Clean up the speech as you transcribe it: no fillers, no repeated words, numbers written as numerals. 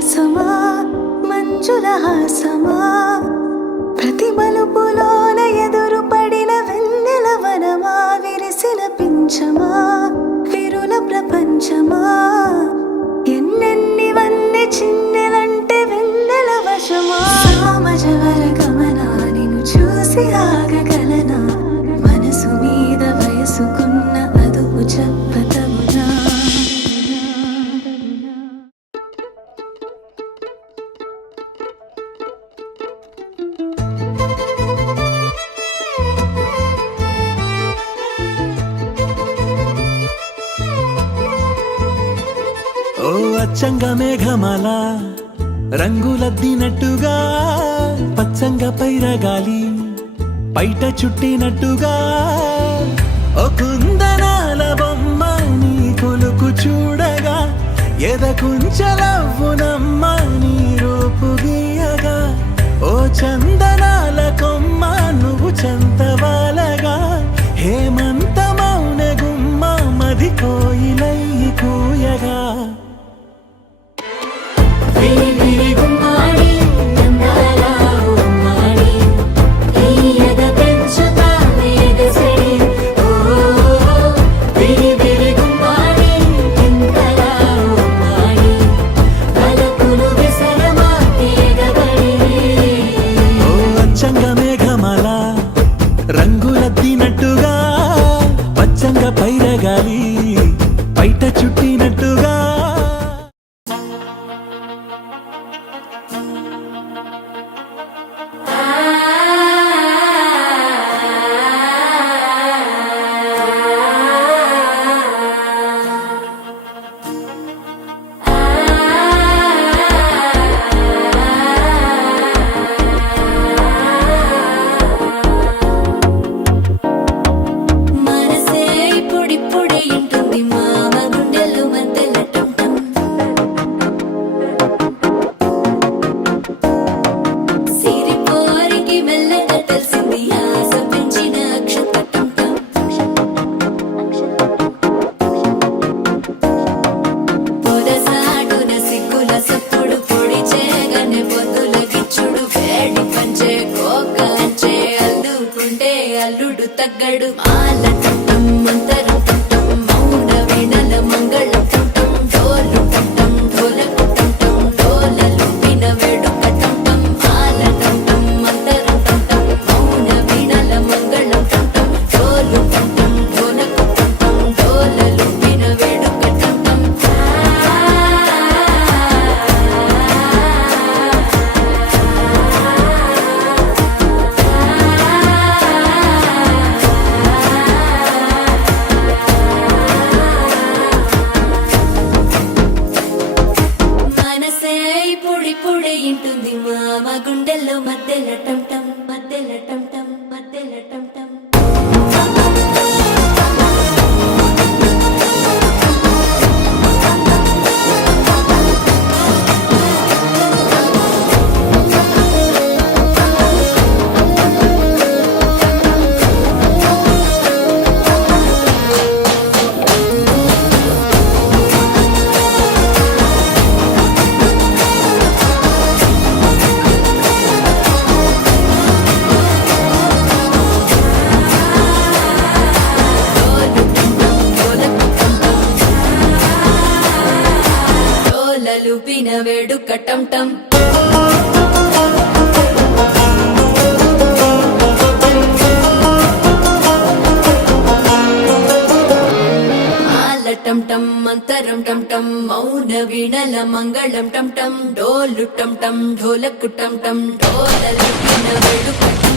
విశ్వాసమా మంజుల హాసమా ప్రతి మలుపులోన ఎదురు పడిన వెన్నెల వనమా విరిసిన పించమా విరుల ప్రపంచమా ఎన్నెన్నివన్నీ చిన్నెలంటే వెన్నెల వశమా సామజవర గమనా నిన్ను చూసి ఆగగలనా మనసు మీద వయసుకున్న అదుపు చెప్పతమునా ఓ అచ్చంగా మేఘమాల రంగులద్దినట్టుగా పచ్చంగా పైరగాలి పైట చుట్టినట్టుగా ఓ కుందనాల బొమ్మ నీ కొలుకు చూడగా ఎదకుంచలవ్వునమ్మ నీ రూపు గీయగా ఓ చందనాల కొమ్మ నువ్వు చంతవాలగా హేమంత మౌన గుమ్మ మది కోయిలై కూయగా రంగులద్దినట్టుగా పచ్చంగా పైరగాలి పైట చుట్టినట్టుగా అల్లుడు తగ్గడు ఆలటం మంతరం టం మౌన వీణల మంగళం టం డోలు టం డోలకు టం డోలలు విన వేడుక టం ఆలటం మంతరం టం మౌన వీణల మంగళం టం డోలు టం డోలకు టం డోలలు విన వేడుక టం పొడి ఇంటుంది మామ గుండెల్లో మధ్యల టం టం మధ్యల టం టం మధ్యల టం టం లూపిన వేడుక టం టం ఆలటం టం మంతరం టం టం మౌన వీణల మంగళం టం టం డోలు టం టం ఢోలకు టం టం డోలలు వేడుక